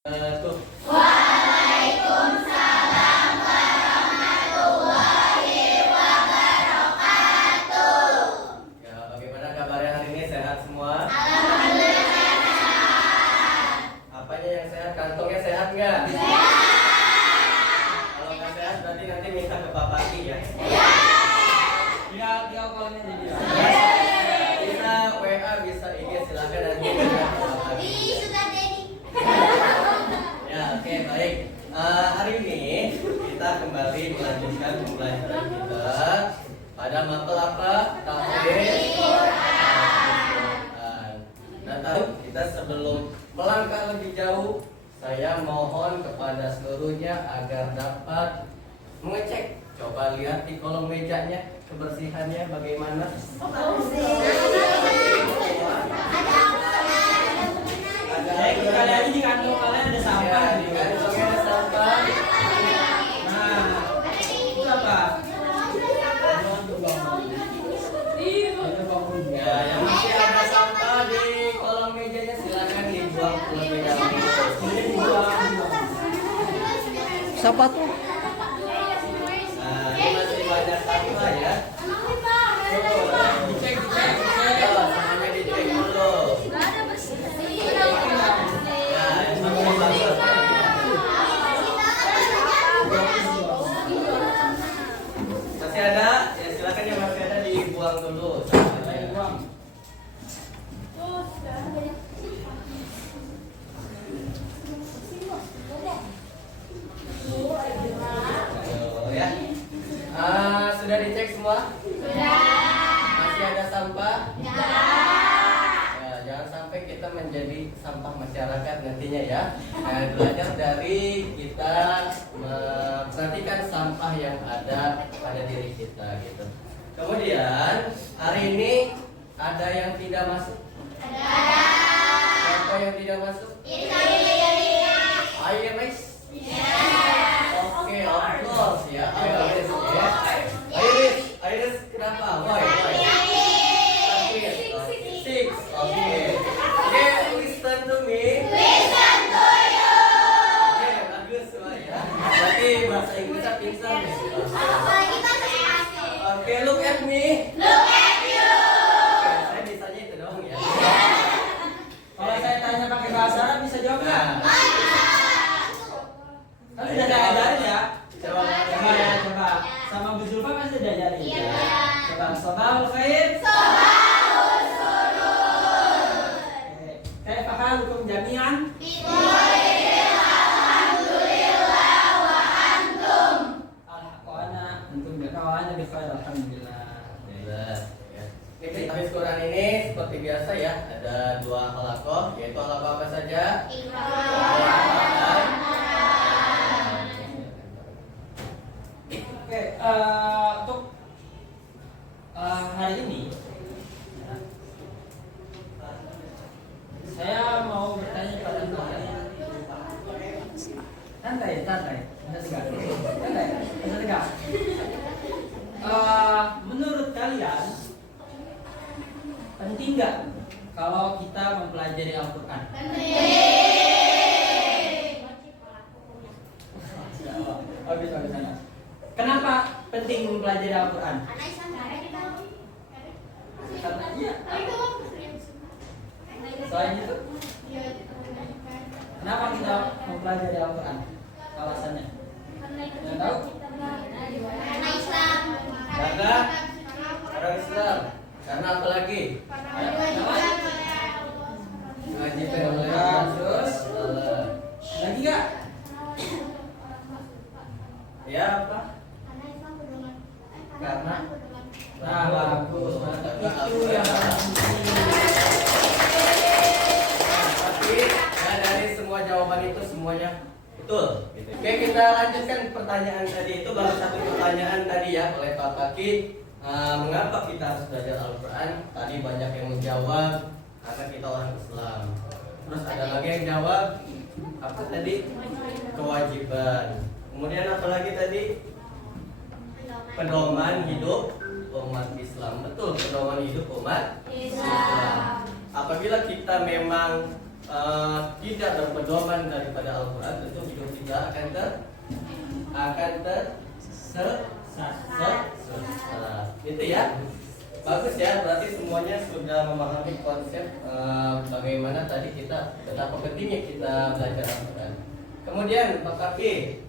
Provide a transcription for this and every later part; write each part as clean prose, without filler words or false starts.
Waalaikumsalam warahmatullahi wabarakatuh. Ya, bagaimana kabarnya hari ini? Sehat semua? Alhamdulillah sehat. Apanya yang sehat? Kantongnya sehat nggak? Sehat. Kalau nggak sehat berarti nanti minta ke Pak Pati ya? Dia callnya jadi dia. Bisa WA, bisa IG, silakan nanti minta ke Pak Pati. Sudah Dedi. Ya, oke, baik. Hari ini kita kembali melanjutkan pembelajaran kita pada mapel apa? Tahfidz Quran. Nah, tahu kita sebelum melangkah lebih jauh, saya mohon kepada seluruhnya agar dapat mengecek. Coba lihat di kolom mejanya kebersihannya bagaimana. Jadi kali aja di kantong kalian ada sampah. Ya, di kantongnya ada sampah. Nah, itu apa? Ya, yang masih ada sampah di kolom mejanya silakan dibuang terlebih dahulu. Ini dibuang. Siapa tuh? Nah, ini masih banyak sampah ya. Dicek. Ya, semuanya dicek dulu. Nah, ini masih bagus. Masih ada? Ya, silakan yang masih ada dibuang dulu. Buang. Ya. Sudah dicek semua? Masih ada sampah? Ya, jangan sampai kita menjadi sampah masyarakat nantinya ya. Nah, belajar dari kita memperhatikan sampah yang ada pada diri kita gitu. Kemudian hari ini ada yang tidak masuk? Siapa yang tidak masuk? Ayo guys. Oke, of course ya. Iris ya. Iris kenapa? Why? Six. Oke. Oke, listen to me. Oke, bagus semua ya. Berarti bahasa Inggrisnya pintar nih. Oke, look at me. Oke, saya bisanya itu doang ya. Kalau saya tanya pakai bahasa Arab bisa jawab nggak? Kan sudah diajarin ya. Coba Coba ya, coba. Sama Bu Zulfa kan sudah diajarin. Coba sabahul khair. Kayak halukum jami'an. Ana bi khair alhamdulillah. Ini Tahfidz Quran ini seperti biasa ya, ada dua halaqah, yaitu halaqah apa saja? Oke, untuk hari ini saya mau bertanya kepada kalian. Santai. Menurut kalian penting nggak kalau kita mempelajari Al-Quran? Bagus. Kenapa penting mempelajari Al-Quran? Karena iya. Selain itu, kenapa kita mempelajari Al-Quran? Alasannya? Yang tahu? Karena orang Islam. Karena apa lagi? Ngaji penulisan terus. Lagi nggak? Ya apa? Karena nah bagus. Itu yang Tapi ya, dari semua jawaban itu semuanya betul. Gitu. Oke, kita lanjutkan pertanyaan tadi. Itu baru satu pertanyaan tadi ya oleh Pak Paki. Mengapa kita harus belajar Al-Quran? Tadi banyak yang menjawab karena kita orang Islam. Terus ada lagi yang jawab apa tadi? Kewajiban. Kemudian apa lagi tadi? Pedoman hidup umat Islam. Betul, pedoman hidup umat Islam. Apabila kita memang tidak berpedoman daripada Al-Quran, tentu hidup kita akan tersesat. Itu ya. Bagus ya, berarti semuanya sudah memahami konsep bagaimana tadi kita, betapa pentingnya kita belajar Al-Quran. Kemudian Pak Kaki,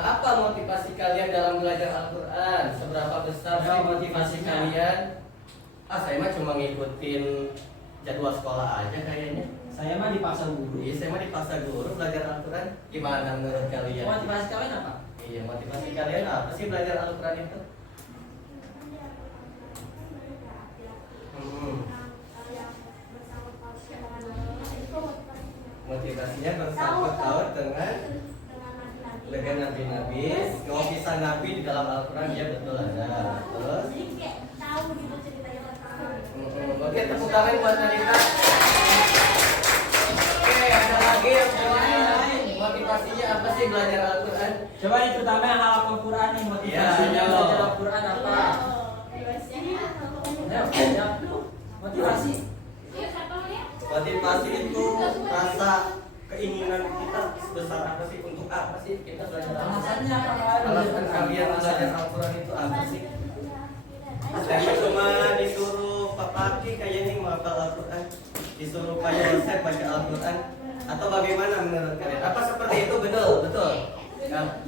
apa motivasi kalian dalam belajar Al-Quran? Seberapa besar sih motivasi kalian? Saya mah cuma ngikutin jadwal sekolah aja kayaknya. Saya mah dipaksa guru. Iya, saya mah dipaksa guru belajar Al-Quran. Gimana menurut kalian? Motivasi kalian apa? Iya, motivasi kalian apa sih belajar Al-Quran itu? Motivasinya bersangkut paut dengan nabi-nabi, kisah nabi di dalam Al-Quran, ya betul ada. Terus, oke, tepuk tangan buat Nadita. Oke, ada lagi yang lain. Motivasinya apa sih belajar Al-Quran? Coba nih terutama yang hal Al-Quran nih, motivasinya Ya, belajar Al-Quran apa? Ayo, motivasi. Motivasi itu rasa keinginan kita sebesar apa sih, untuk apa sih kita belajar Al-Quran? Alasannya apa? Alasan kalian belajar Al-Quran itu apa sih? Saya cuma disuruh Pak Paki kayaknya menghafal Al-Quran, disuruh Pak Yosef baca Al-Quran, atau bagaimana menurut kalian? Apa seperti itu? Betul?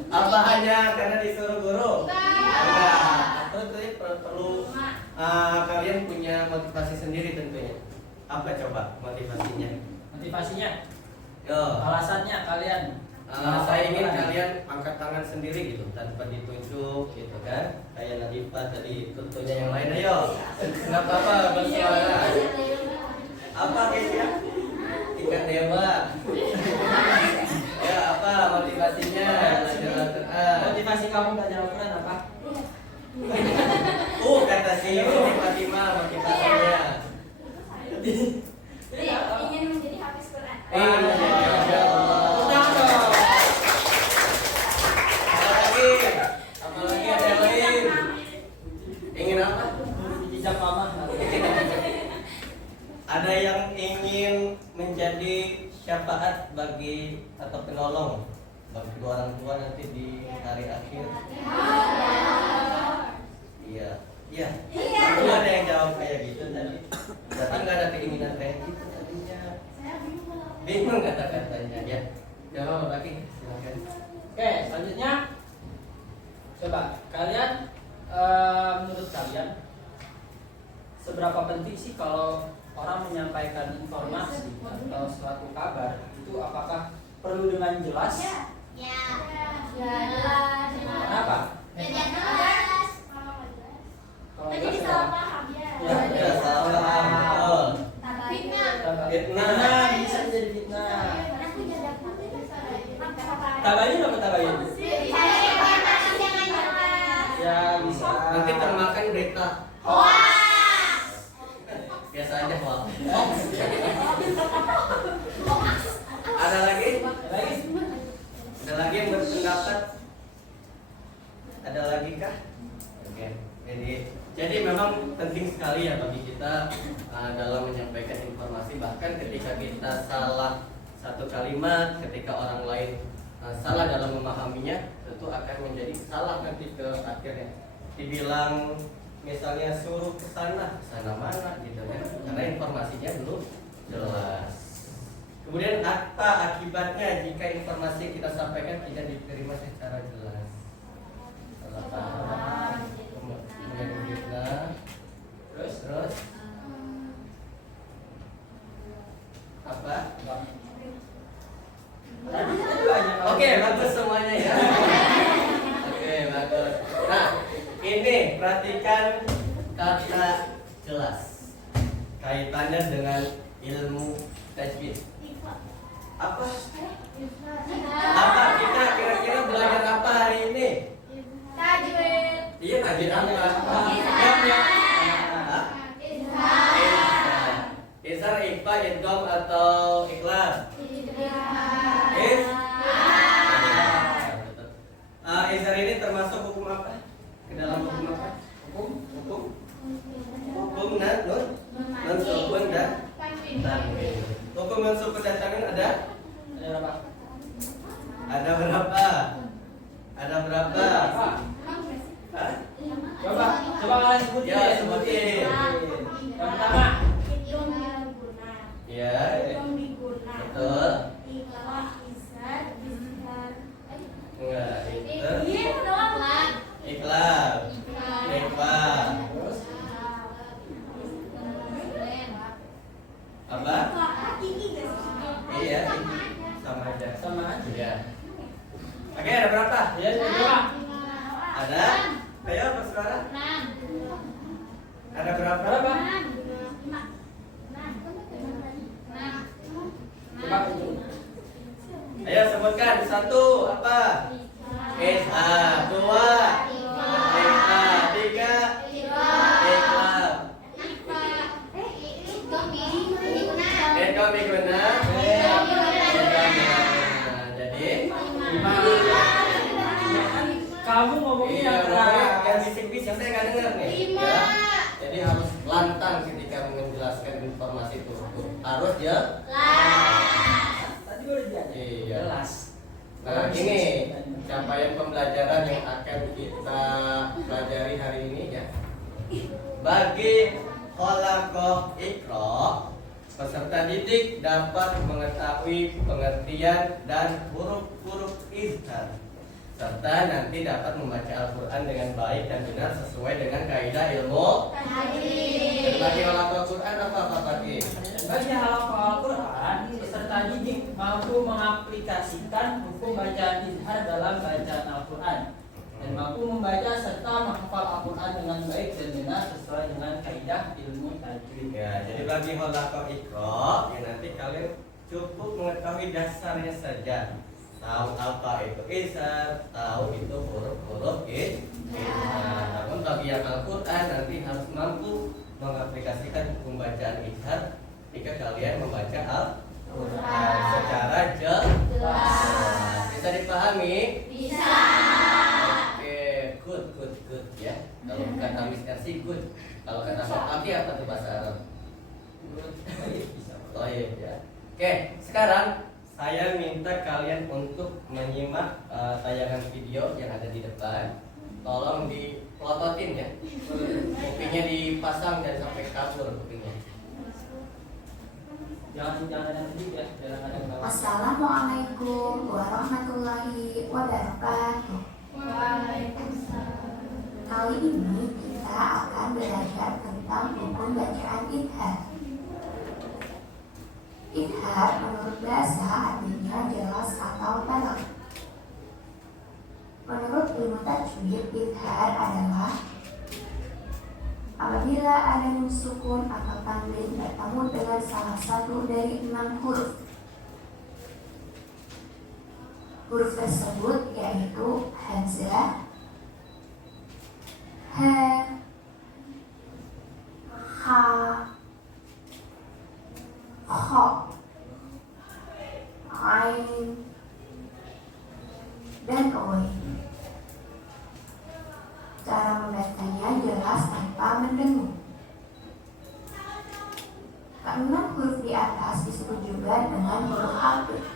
Apa hanya karena disuruh guru? Enggak. Atau itu perlu kalian punya motivasi sendiri tentunya. Apa coba motivasinya? Motivasinya? Yo. Alasannya kalian? Saya ingin kalian angkat tangan sendiri gitu tanpa ditunjuk gitu kan, kayak Nadifa tadi, tentunya yang lain. Ayo, nggak apa-apa bersuara. Apa kayaknya? Tingkat dewa. Ya, apa motivasinya belajar Al-Quran? Motivasi kamu belajar Al-Quran apa? Kata si Fatimah motivasinya. Ingin menjadi hafiz Quran. Masya Allah. Apalagi ada yang lain. Ingin apa? Jejak paman. Ada yang ingin menjadi syafaat bagi atau penolong bagi kedua orang tua nanti di hari akhir. Iya. Aku ada yang jawab kayak gitu tadi. Berarti nggak ada keinginan kayak gitu tadinya. Bingung kata-katanya ya. Jawab lagi, silakan. Oke, selanjutnya coba kalian menurut kalian seberapa penting sih kalau orang menyampaikan informasi atau suatu kabar itu, apakah perlu dengan jelas? Ya. Kenapa? Kalau Jadi jelas salah kenapa? paham ya. Ya, salah paham. Fitnah. Fitnah bisa jadi fitnah. Tabayun apa tabayun? Ya bisa. Nanti termakan berita. Biasa aja hoax. Ada lagi? Ada lagi yang berpendapat? Ada lagi kah? Oke. Jadi memang penting sekali ya bagi kita dalam menyampaikan informasi, bahkan ketika kita salah satu kalimat, ketika orang lain salah dalam memahaminya, tentu akan menjadi salah nanti ke akhirnya. Dibilang misalnya suruh ke sana mana gitu kan, karena informasinya belum jelas. Kemudian apa akibatnya jika informasi yang kita sampaikan tidak diterima secara jelas? Salah paham, kemudian fitnah, terus apa? Oke, bagus semuanya ya. Oke, bagus. Nah, ini perhatikan kata jelas kaitannya dengan ilmu tajwid. Apa kita kira-kira belajar apa hari ini? Tajwid. Iya, tajwid apa? Izhar, ikhfa, idgham atau ikhlas? Izhar ini termasuk hukum apa? Ke dalam hukum apa? Hukum nun sukun dan tanwin. Hukum nun sukun dan Ya. Oke, ada berapa? Ya, berapa? Ada? Ayo bersuara. Ada berapa? Berapa? Coba. Ayo sebutkan. Satu apa? SA. Dua. SA. Tiga. Ikhlas. Ekonomi guna. Jadi Lima. Kamu ngomongnya iya, yang yang keras. bisik-bisik saya nggak dengar nih. Ya. Jadi harus lantang ketika menjelaskan informasi itu. Harus ya. Tadi udah diajar. Iya. Jelas. Nah ini capaian pembelajaran yang akan kita pelajari hari ini ya. Bagi kholaqah ikra, peserta didik dapat mengetahui pengertian dan huruf-huruf izhar, serta nanti dapat membaca Al-Quran dengan baik dan benar sesuai dengan kaidah ilmu. Dan bagi kholaqah Quran apa Pak? Bagi halaman Al-Quran, peserta didik mampu mengaplikasikan hukum bacaan izhar dalam bacaan Al-Quran dan mampu membaca serta menghafal Al-Quran dengan baik dan benar sesuai dengan kaidah ilmu tajwid. Ya, jadi bagi kholaqah ikra, ya nanti kalian cukup mengetahui dasarnya saja. Tahu apa itu izhar, tahu itu huruf-huruf izhar. Namun bagi yang Al-Quran nanti harus mampu mengaplikasikan hukum bacaan izhar jika kalian membaca Al-Quran secara jelas. Bisa dipahami? Bisa. Oke, good ya. Kalau bukan Hamis RC good. Kalau kata Pak Abi apa tuh bahasa Arab? Toyib ya. Oke, sekarang saya minta kalian untuk menyimak tayangan video yang ada di depan. Tolong dipelototin ya. Kupingnya dipasang dan sampai kabur kupingnya. Jangan yang sedikit ya, jangan ada yang bawah. Assalamualaikum warahmatullahi wabarakatuh. Kali ini kita akan belajar tentang hukum bacaan izhar. Izhar menurut bahasa artinya jelas atau terang. Menurut ilmu tajwid, izhar adalah apabila ada nun sukun atau tanwin bertemu dengan salah satu dari 6 huruf. Huruf tersebut yaitu hamzah, ha, ha, kha, ain, dan ghain. Cara membacanya jelas tanpa mendengung. Keenam huruf di atas disebut juga dengan huruf hafiz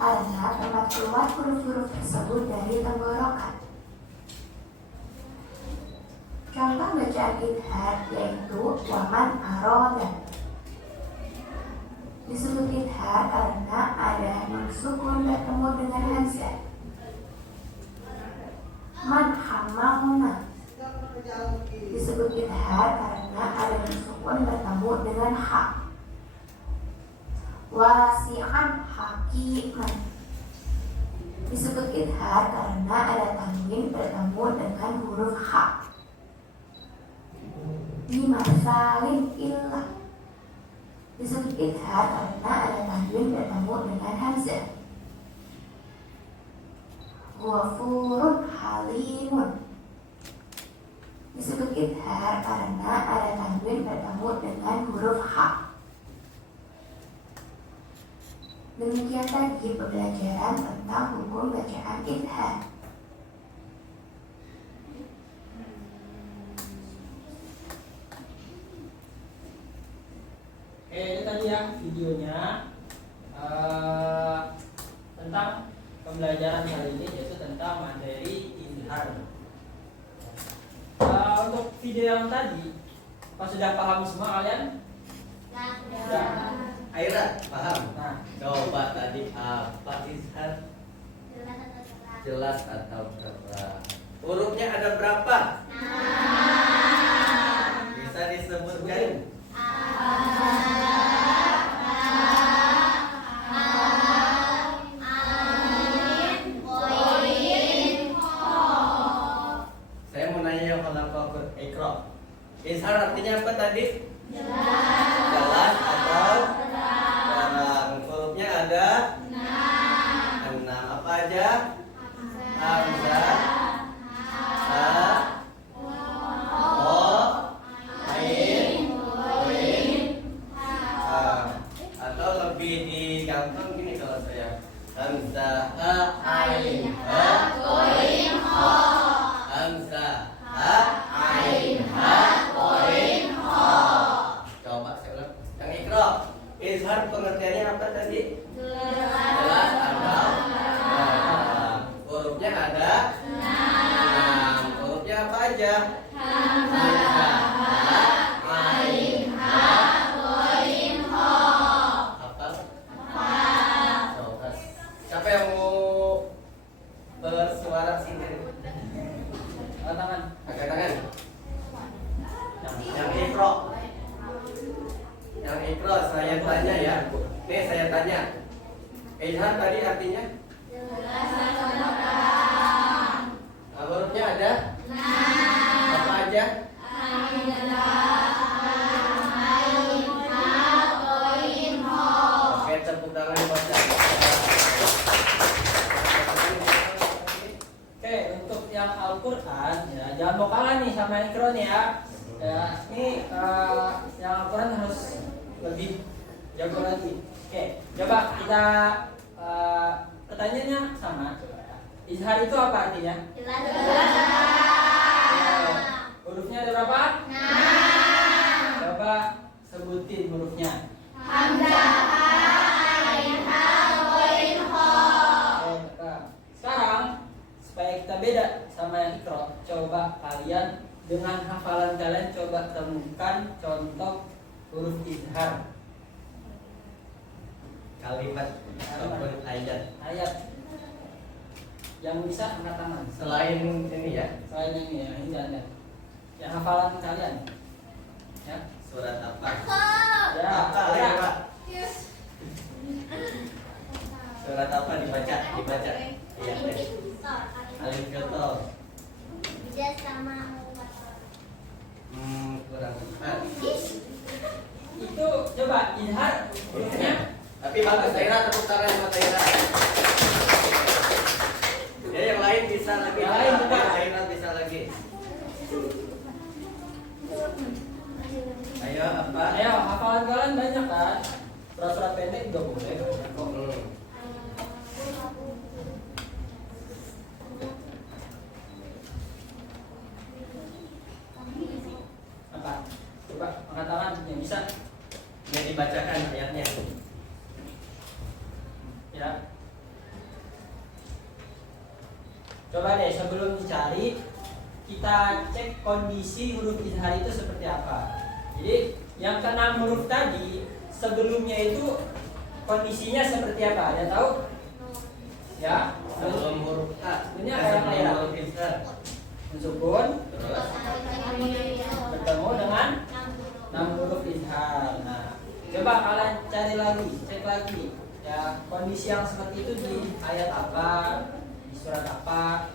karena tempat keluar huruf-huruf tersebut dari tenggorokan. Contoh bacaan izhar yaitu waman aroda. Disebut izhar karena ada nun sukun bertemu dengan hamzah. Man hammahuna. Disebut izhar karena ada nun sukun bertemu dengan ha. Wasi'an hakiman. Disebut izhar karena ada tanwin bertemu dengan huruf ha. Bimasalin illah. Disebut izhar karena ada tanwin bertemu dengan hamzah. Ghafurun halimun. Disebut izhar karena ada tanwin bertemu dengan huruf ha. Demikian tadi pembelajaran tentang hukum bacaan izhar. Oke, itu tadi ya videonya tentang pembelajaran kali ini, yaitu tentang materi izhar. Untuk video yang tadi, apa sudah paham semua kalian? Sudah. Aira, paham? Nah, Coba tadi apa izhar? Jelas atau terang? Hurufnya ada berapa? Bisa disebutkan? aja? Hamzah, ha, ho, ain, ha. Atau lebih digampang gini kalau saya. Hamzah, ha, ain, ha, Hamzah, ha, ain, ha, Coba saya ulang. Yang Iqra, izhar pengertiannya apa tadi? Jelas atau? Hurufnya ada 6. Hurufnya apa aja? Hamzah, ha, ain, hafal? Coba. Siapa yang mau bersuara sendiri? Angkat tangan. Angkat tangan. Yang Iqra. Yang Iqra saya tanya ya. Nih saya tanya. Izhar tadi artinya? Hurufnya ada? Apa aja? Oke, tepuk tangan buat saya. Oke, untuk yang Al-Quran ya, jangan mau kalah nih sama Iqra nih ya. Ya, ini yang Al-Quran harus lebih jago lagi. Oke, coba kita pertanyaannya sama. Coba ya. Izhar itu apa artinya? Hurufnya ada berapa? Coba sebutin hurufnya. Sekarang supaya kita beda sama yang Iqra, coba kalian dengan hafalan kalian coba temukan contoh huruf izhar. Kalimat ataupun ayat. Ayat yang bisa angkat tangan. Selain ini ya, Selain ini ya, ini jangan. Yang hafalan kalian. Ya. surat apa? Ya. Apa lagi, Ya. Pak? Surat apa dibaca? Dibaca. Iya. Alif Qur'an. Kurang tepat. Itu coba izhar hurufnya. Tapi bagus, Taira, tepuk tangan sama Taira. Ya, yang lain bisa lagi. Yang lain juga. Taira bisa lagi. Ayo, apa? Ayo, hafalan kalian banyak kan? Surat-surat pendek juga boleh. Banyak kok. Apa? Coba angkat tangan yang bisa. Ini dibacakan ayatnya. Ya. Coba deh sebelum dicari kita cek kondisi huruf izhar itu seperti apa. Jadi yang keenam huruf tadi sebelumnya itu kondisinya seperti apa? Ada tahu? Ya. Sebelum huruf A. Ini apa yang lain? Huruf izhar. Mensukun Terus bertemu dengan 6 huruf izhar. Nah, coba kalian cari lagi, cek lagi. Ya, kondisi yang seperti itu di ayat apa? Di surat apa?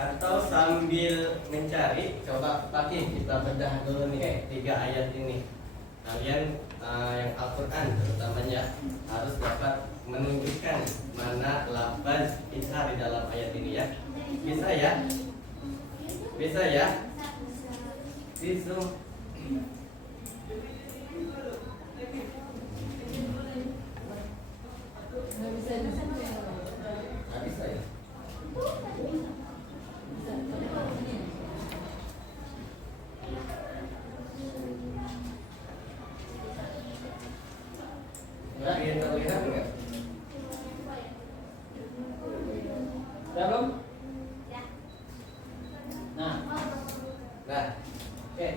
atau sambil mencari, coba Pakin kita bedah dulu nih 3 ayat ini. Kalian yang Al-Quran terutamanya harus dapat menunjukkan mana lafaz izhar di dalam ayat ini ya. Bisa ya? Bisa ya? Bisa. Nggak bisa ya? Terlihat enggak? Udah belum? Nah, Nah, oke.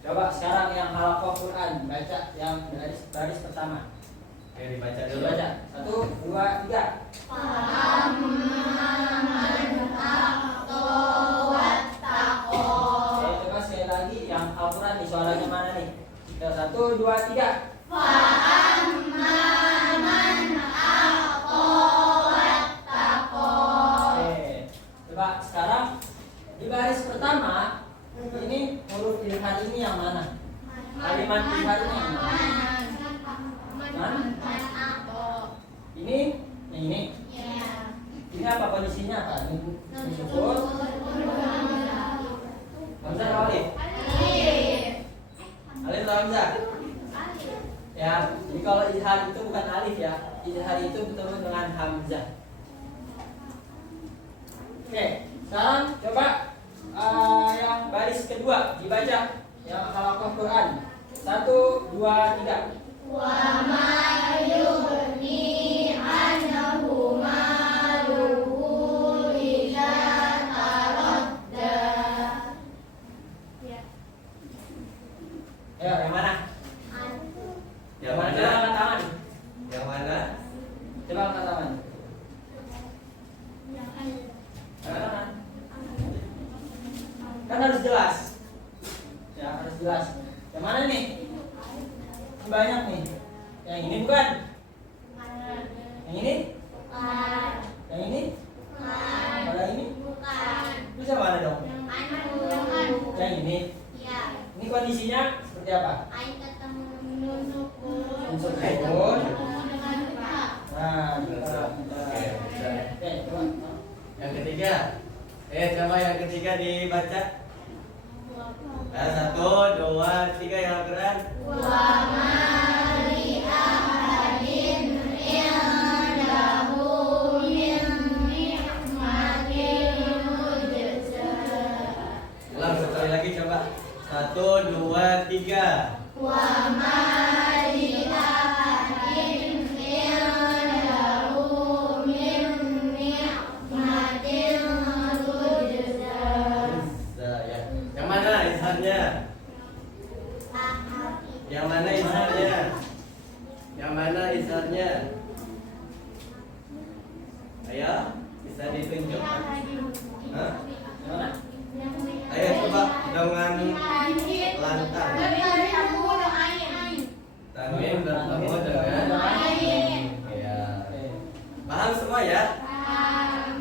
Coba sekarang yang halakoh Quran baca yang baris pertama. ayo dibaca dulu. Baca 1, 2, 3. Oke, coba sekali lagi yang Al-Quran di suaranya mana nih? 1, 2, 3. Oke, coba sekarang di baris pertama ini huruf izhar ini yang mana? Kalimat izhar ini yang mana? Ini ini. Ya. Ini apa kondisinya apa? Nun sukun. Hamzah atau alif? Alif atau hamzah? Ya, jadi kalau izhar itu bukan alif ya. Izhar itu bertemu dengan hamzah. Oke, sekarang coba yang baris kedua dibaca yang halakoh Quran. 1, 2, 3. Wa ma yughni anhu maluhu idza taradda. Ya. Ayo, yang mana? Yang Coba mana? angkat tangan. Yang mana? Coba angkat tangan. Angkat Hah? tangan. Kan harus jelas. Ya, harus jelas. Yang mana nih? Banyak nih. Yang ini bukan? Yang ini? Yang ini? Kalau ini? Bisa mana dong? Yang ini? Ini kondisinya seperti apa? Nun sukun. Nah, kita. Oke, bisa. Oke, coba. Yang ketiga. Coba yang ketiga dibaca. Nah, 1, 2, 3 yang Al-Quran. Wa ma li ahadin indahu min ni'matin mujza. Ulang sekali lagi coba. 1, 2, 3. Wa ma li ahadin indahu min ni'matin mujza. Bisa ya. Yang mana izharnya? Yang mana izharnya? Yang mana izharnya? Ayo, bisa ditunjukkan. Hah? Yang mana? Ayo coba dengan lantang. Tanwin bertemu dengan ya. Paham semua ya?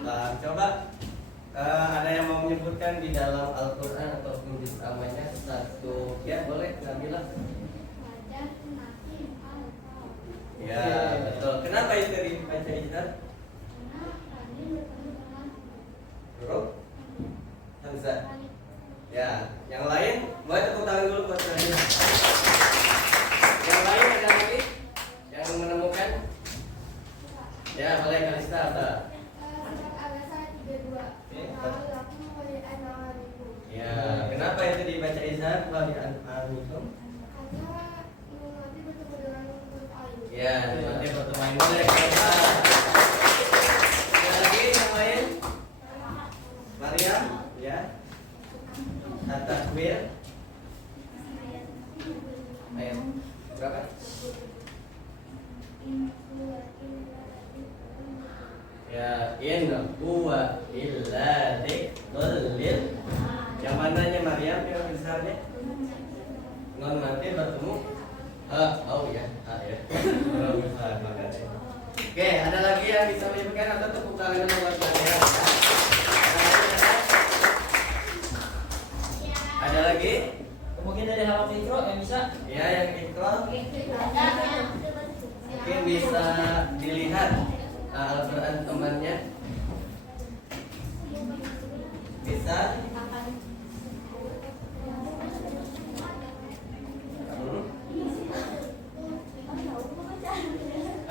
Nah, coba ada yang mau menyebutkan di dalam Al-Quran atau juz amanya satu? Ya boleh, Nabila. Ya betul. Kenapa itu dibaca izhar? Huruf hamzah. Ya, yang lain boleh tepuk tangan dulu buat Nabila. Yang lain ada lagi yang menemukan? Ya boleh Kalista apa? Ya, kenapa itu dibaca izhar? Wali an'amikum. Ya, nanti berteman boleh. Ada lagi yang lain? Maria, ya. At-takwir. Ayat berapa? Ya, in huwa illa dzikrul lil. Yang mananya Maryam yang besarnya? Non nanti bertemu. Oh ya, ya. Belum besar makanya. Oke, ada lagi yang bisa menyebutkan atau tepuk tangan dulu buat Maryam? Ada lagi? Mungkin dari halaman mikro yang bisa. Ya, yang ikro mungkin bisa dilihat Al-Quran temannya. Bisa?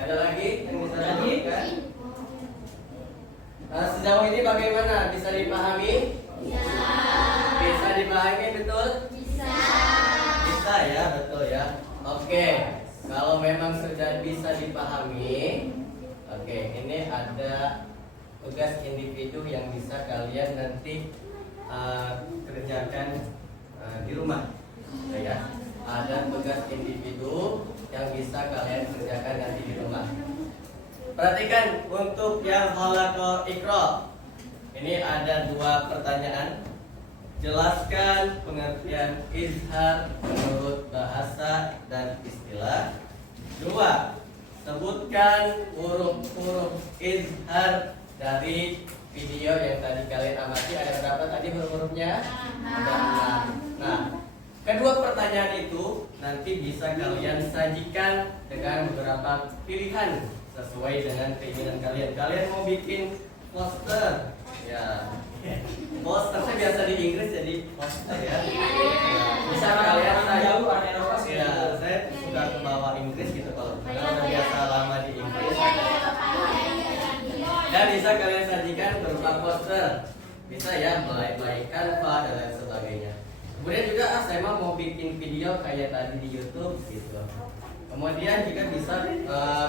Ada lagi yang bisa dilakukan? Sejauh ini bagaimana? Bisa dipahami? Bisa dipahami betul? Bisa ya, betul ya. Oke, kalau memang sudah bisa dipahami, oke, ini ada tugas individu yang bisa kalian nanti kerjakan di rumah, ya. Ada tugas individu yang bisa kalian kerjakan nanti di rumah. Perhatikan untuk yang halaqah Iqra. Ini ada 2 pertanyaan. Jelaskan pengertian izhar menurut bahasa dan istilah. 2. Sebutkan huruf-huruf izhar dari video yang tadi kalian amati. Ada berapa tadi huruf-hurufnya? Ada 6. Nah, Kedua pertanyaan itu nanti bisa kalian sajikan dengan beberapa pilihan sesuai dengan keinginan kalian. Kalian mau bikin poster, ya. Posternya biasa di Inggris jadi poster ya. Bisa kalian jauh Eropa sih. ya, saya suka bawa Inggris gitu kalau udah biasa lama di Inggris. Dan bisa kalian sajikan berupa poster. Bisa ya, mulai Canva dan lain sebagainya. Kemudian juga saya mau bikin video kayak tadi di YouTube gitu. Kemudian juga bisa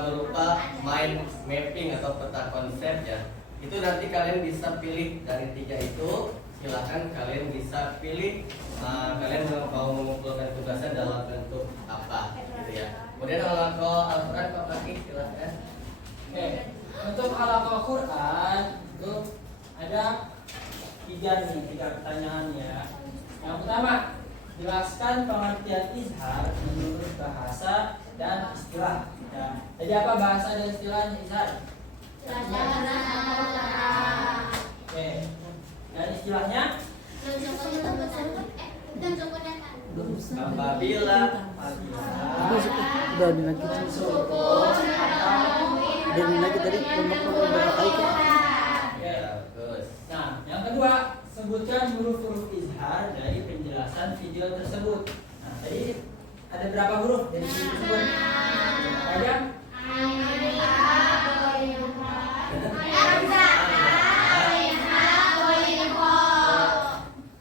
berupa mind mapping atau peta konsep ya. Itu nanti kalian bisa pilih dari 3 itu. Silahkan kalian bisa pilih kalian mau mengumpulkan tugasnya dalam bentuk apa gitu ya. Kemudian kalau Al-Quran Pak Kaki silahkan. Oke, untuk halaman Quran itu ada 3 pertanyaan ya. Yang pertama, jelaskan pengertian izhar menurut bahasa dan istilah. Ya. Jadi apa bahasa dan istilahnya izhar? Oke. Dan istilahnya? Apabila Udah lagi dan lagi tadi beberapa kali kan. ya, terus. Nah, yang kedua, sebutkan huruf-huruf izhar dari penjelasan video tersebut. Nah, tadi ada berapa huruf dari video tersebut? Ada?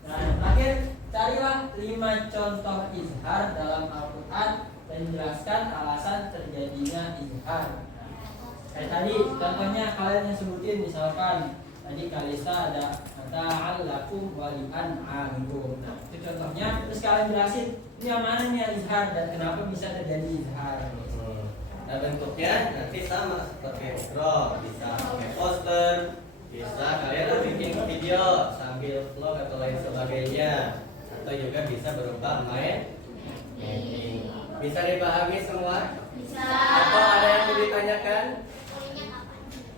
Nah, terakhir, carilah 5 contoh izhar dalam Al-Quran dan jelaskan alasan terjadinya izhar. Kayak tadi, contohnya kalian yang sebutin misalkan tadi Kalista ada ta'allakum wali'an ankum. Nah, itu contohnya. Terus kalian jelasin ini yang mana nih yang izhar dan kenapa bisa terjadi izhar. Nah, bentuknya nanti sama seperti Iqra, bisa pakai poster, bisa kalian bikin video sambil vlog atau lain sebagainya, atau juga bisa berupa main mapping. Bisa dipahami semua? Atau ada yang mau ditanyakan?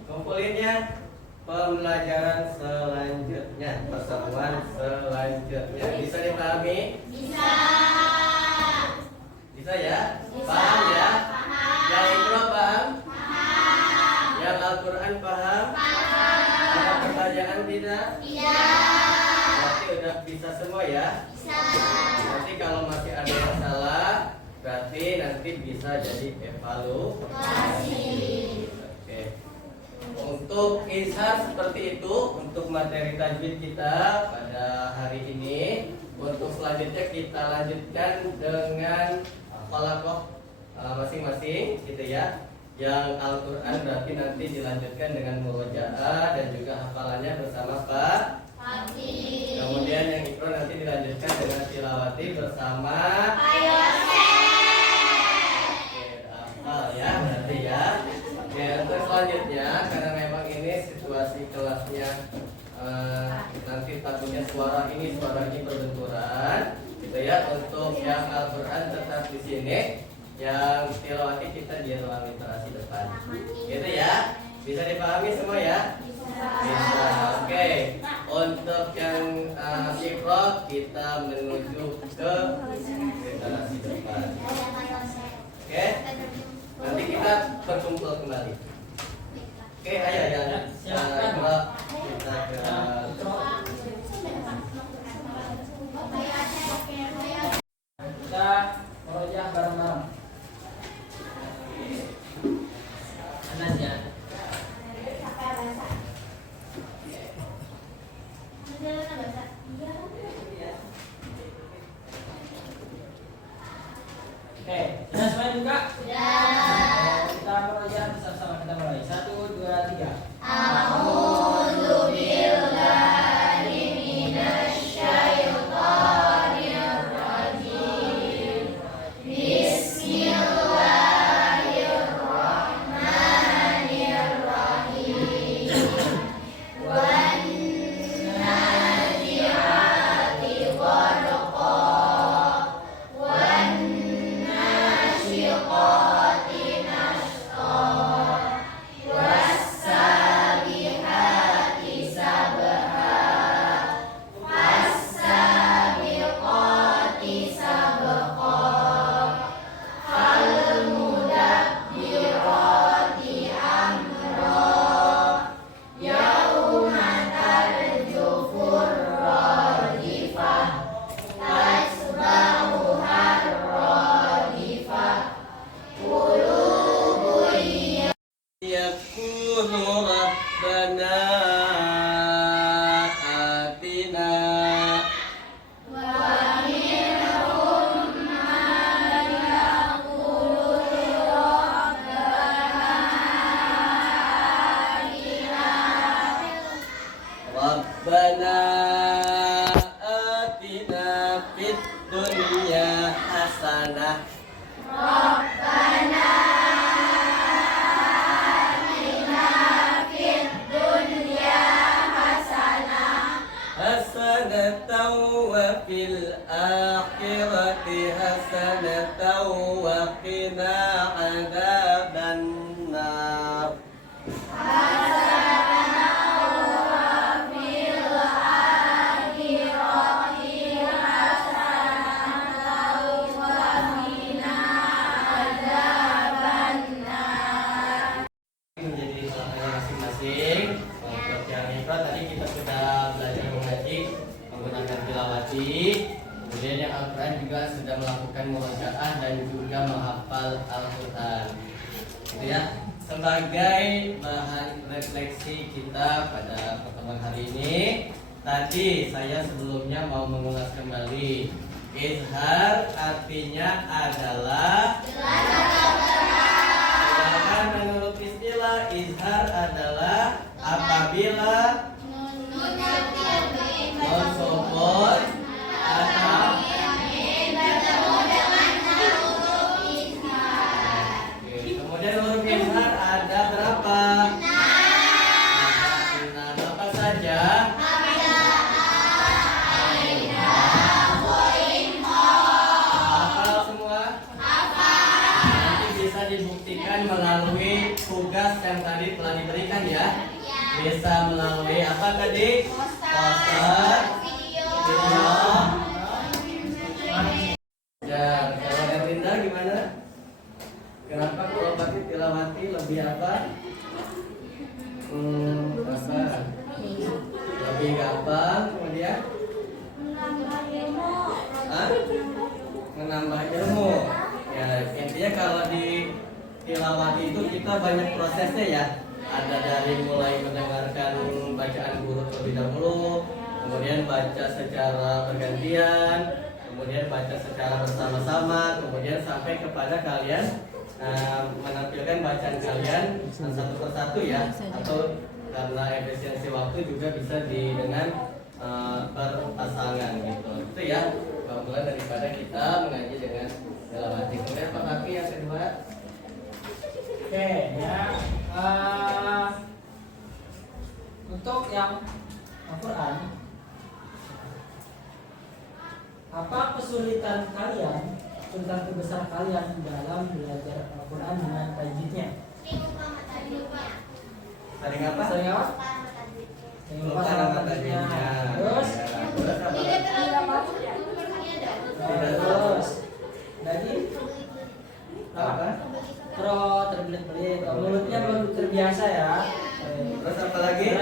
Kumpulinnya pembelajaran selanjutnya, pertemuan selanjutnya. Bisa dipahami? Bisa ya? Paham ya? Yang Iqra paham? Yang Al-Quran paham? Ada pertanyaan tidak? Berarti udah bisa semua ya? Nanti kalau masih ada yang salah, berarti nanti bisa jadi evaluasi. Oke. Untuk izhar seperti itu untuk materi tajwid kita pada hari ini. Untuk selanjutnya kita lanjutkan dengan qalaqah masing-masing gitu ya. Yang Al-Quran berarti nanti dilanjutkan dengan murojaah dan juga hafalannya bersama Pak Fatih. Kemudian yang Iqra nanti dilanjutkan dengan tilawati bersama Pak Yosef. Oke, hafal ya berarti ya. Oke, untuk selanjutnya karena memang ini situasi kelasnya nanti takutnya suara ini berbenturan gitu ya. Untuk yang Al-Quran tetap di sini. Yang tilawati kita di ruang literasi depan, gitu ya. Bisa dipahami semua ya? Bisa. Oke. Untuk yang Iqra kita menuju ke literasi depan. Oke. Nanti kita berkumpul kembali. Oke, ayo ya. Iqra kita ke Kita merojah bareng-bareng. Anas ya. Oke, sudah semuanya buka? Kita merojah bersama-sama, kita mulai. 1, 2, 3. A'udzu billahi Yaqulu rabbana atina Rabbana atina fid dunya hasanah hasanatan wa fil akhirati hasanatan wa qina adzaban nar menjadi soalnya masing-masing. Untuk yang ikut tadi kita sudah belajar mengaji menggunakan tilawati. Kemudian yang Al-Quran juga sudah melakukan murojaah dan juga menghafal Al-Quran. Gitu ya. Sebagai bahan refleksi kita pada pertemuan hari ini, tadi saya sebelumnya mau mengulas kembali. Izhar artinya adalah sedangkan menurut istilah izhar adalah apabila mensubur atau kemudian huruf izhar ada berapa? Nah, apa saja? Hafal semua? Nanti bisa dibuktikan melalui tugas yang tadi telah diberikan ya. Bisa melalui apa tadi? Poster, video. Ya, kalau Erlinda gimana? Kenapa kalau pakai tilawati lebih apa? Apa? Lebih gampang, kemudian? Hah? Menambah ilmu. Ya, intinya kalau di tilawati itu kita banyak prosesnya ya. Ada dari mulai mendengarkan bacaan guru terlebih dahulu, kemudian baca secara bergantian, kemudian baca secara bersama-sama, kemudian sampai kepada kalian menampilkan bacaan kalian satu persatu ya, atau karena efisiensi waktu juga bisa dengan berpasangan gitu. Itu ya, mulai daripada kita mengaji dengan tilawati. Kemudian Pak Kaki yang kedua. Oke ya. Untuk yang Al-Quran, apa kesulitan kalian, kesulitan terbesar kalian dalam belajar Al-Quran dengan tajwidnya? Sering apa? Sering apa? Sering lupa sama tajwidnya. Terus? Terus? Lagi? Apa? Terbelit-belit. Mulutnya belum terbiasa ya. Terus apa lagi?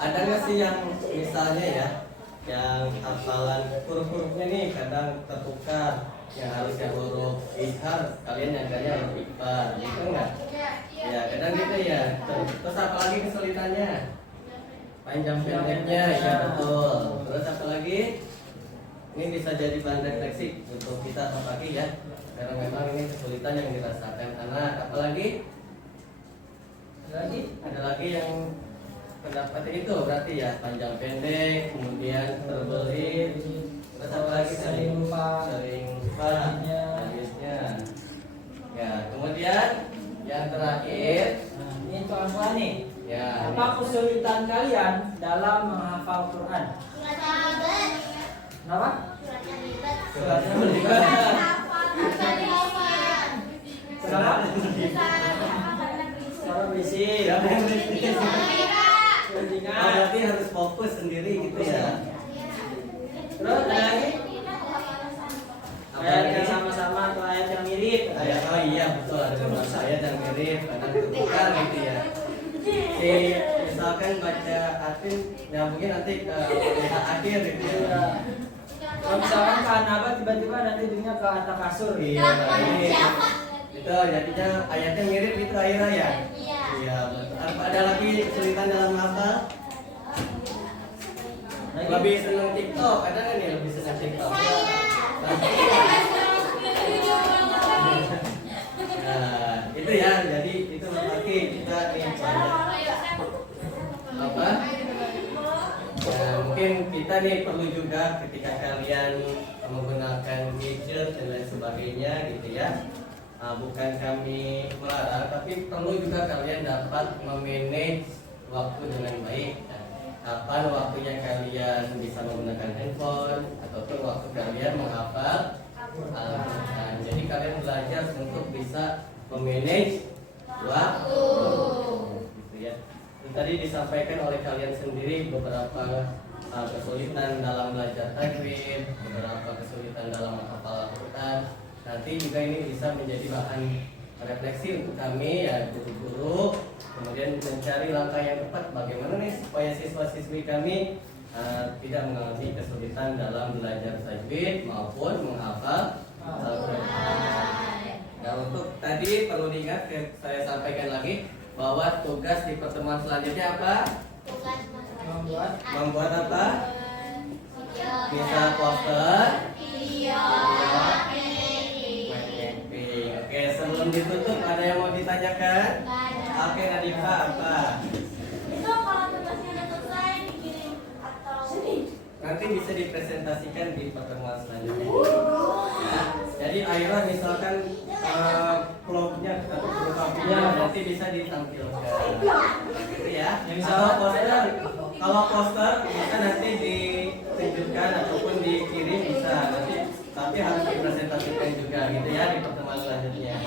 Ada nggak sih yang misalnya ya, yang hafalan huruf-hurufnya nih kadang tertukar, yang harusnya huruf izhar kalian nyangkanya huruf ikhfa, gitu nggak? Ya kadang gitu ya. Terus apa lagi kesulitannya? Panjang pendeknya, ya betul. Terus apa lagi? Ini bisa jadi bahan refleksi untuk kita pagi ya, karena memang ini kesulitan yang dirasakan anak. Apalagi? Ada lagi yang pendapat itu berarti ya, panjang pendek, kemudian terbelit. Terus apa lagi? Sering lupa hadisnya. Ya, kemudian yang terakhir, ini soal nih. ya. Apa kesulitan kalian dalam menghafal Quran? Kenapa? Suratnya berlipat. Kenapa? Suara berisik. Ya, berisik. Pentingan. Berarti harus fokus sendiri gitu ya. Terus ada lagi? Ayat yang sama-sama atau ayat yang mirip? Ayat, oh iya betul, ada beberapa ayat yang mirip, kadang tertukar gitu ya. Misalkan baca atin, ya mungkin nanti ke akhir gitu ya. Kalau misalkan ke An-Naba tiba-tiba nanti jadinya ke At-Takasur. Iya, baik. Itu jadinya ayatnya mirip itu Aira ya? Iya. Iya, betul. Ada lagi kesulitan dalam menghafal? Lebih senang TikTok, ada nggak nih lebih senang TikTok? Nah, itu ya, jadi itu berarti kita nih banyak apa? Ya, mungkin kita nih perlu juga ketika kalian menggunakan gadget dan lain sebagainya gitu ya. Bukan kami melarang, tapi perlu juga kalian dapat memanage waktu dengan baik. Kapan waktunya kalian bisa menggunakan handphone ataupun waktu kalian menghafal Al-Quran. Jadi kalian belajar untuk bisa memanage waktu. Gitu ya. Tadi disampaikan oleh kalian sendiri beberapa kesulitan dalam belajar tajwid, beberapa kesulitan dalam menghafal Al-Quran. Nanti juga ini bisa menjadi bahan refleksi untuk kami ya guru-guru, kemudian mencari langkah yang tepat bagaimana nih supaya siswa-siswi kami tidak mengalami kesulitan dalam belajar tajwid maupun menghafal Al-Quran. Nah, untuk tadi perlu diingat, saya sampaikan lagi bahwa tugas di pertemuan selanjutnya apa? Tugas Membuat apa? Bisa poster, mapping. Oke, sebelum ditutup ada yang mau ditanyakan? Oke, Nadifah apa? Itu kalau tugasnya udah selesai dikirim atau Nanti bisa dipresentasikan di pertemuan selanjutnya. Ya. Jadi Aira misalkan vlognya atau fotokopinya nanti bisa ditampilkan. Gitu ya. Kalau poster bisa nanti ditunjukkan ataupun dikirim bisa nanti, tapi harus dipresentasikan juga gitu ya di pertemuan selanjutnya.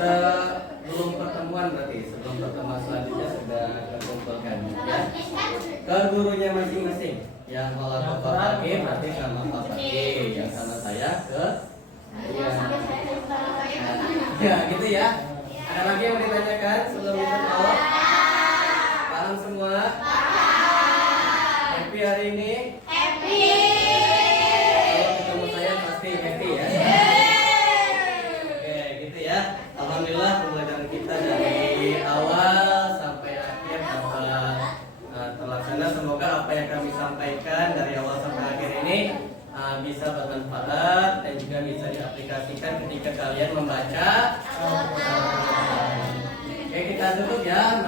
Sebelum pertemuan selanjutnya sudah terkumpulkan ya ke gurunya masing-masing. Yang kalau Pak Pagi berarti sama Pak Pagi, yang sama saya ke ya gitu ya. Ada lagi yang mau ditanyakan sebelum ditutup? Paham semua? Happy hari ini? Kalau ketemu saya pasti happy ya. Oke, gitu ya. Alhamdulillah pembelajaran kita dari awal sampai akhir dapat terlaksana. Semoga apa yang kami sampaikan dari awal sampai akhir ini bisa bermanfaat dan juga bisa diaplikasikan ketika kalian membaca. Oke, kita tutup ya.